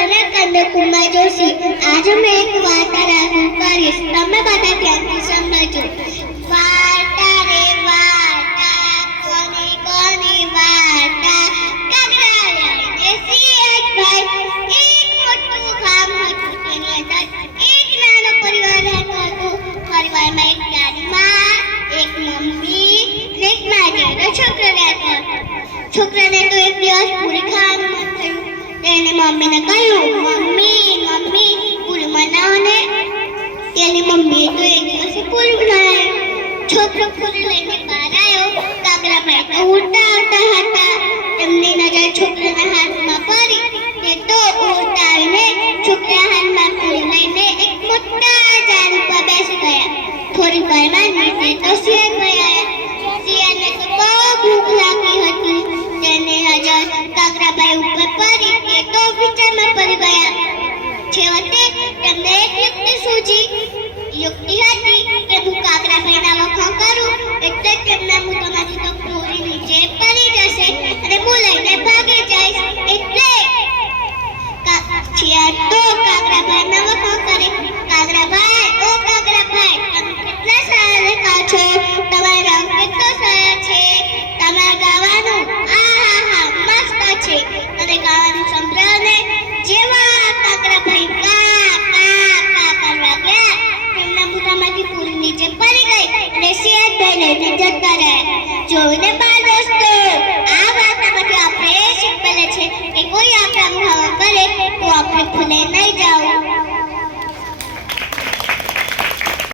અને કંદકુમાર જોશી. આજે મેં એક વાર્તા રજૂ કરીશ. તમે બધા ધ્યાનથી સમજો. વાર્તા રે વાર્તા, કોની કોની વાર્તા. કાગડા લઈને સિંહભાઈ. એક મોટું ગામ હતું. તેની અંદર એક નાનો પરિવાર રહેતો હતો. પરિવારમાં એક દાદીમાં, એક મમ્મી અને એક માટેનો છોકરો રહેતો હતો. છોકરાને તો એક દિવસ પૂરી ખાવાનું મન થયું. તેણે મમ્મીને કહ્યું, મમ્મી મમ્મી પૂરી બનાવો ને. તેની મમ્મીએ તો એક દિવસે પૂરી બનાવી. છોકરો પૂરી લઈને બહાર આવ્યો. કાગડાભાઈ તો ઉડતા આવતા હતા. તેમની નજર છોકરાના હાથમાં પડી. તે તો ઉડતા આવીને છોકરાના હાથમાં પૂરી લઈને એક મોટા ઝાડ ઉપર બેસી ગયા. થોડી વારમાં નીચે તો શિયાળભાઈ આવ્યા. શિયાળને તો બહુ ભૂખ લાગી હતી. તેને નજર કાગડાભાઈ ઉપર પડી. તે તો વિચારમાં પડી ગયા. છેવટે તેમને એક યુક્તિ સૂજી. યુક્તિ હતી કે હું કાગડાભાઈના વખાણ કરું એટલે તેમના મોઢામાંથી તો પૂરી નીચે પડી જશે અને હું લઈને ભાગી જઈશ. એટલે શિયાળ તો કાગડાભાઈના વખાણ કરે. કાગડાભાઈ, ઓ કાગડાભાઈ, તમે કેટલા સારા દેખાવ છો. તમારો રંગ કેટલો સરસ છે. તમારા ગાવાનું આહાહા મસ્ત છે. અને ગાવાનું સંભળાવો ને. જેવા કાગડાભાઈ કા કા કા કરવા ગયા, તેમના મોઢામાંથી પૂરી નીચે પડી ગઈ અને શિયાળભાઈ લઈને જતા રહ્યા. જોઈને બાળ દોસ્તો, આ વાર્તામાંથી આપણે શીખવેલા છે કે કોઈ આપણા મુહાવા કરે તો આપણે ભૂલે નહીં.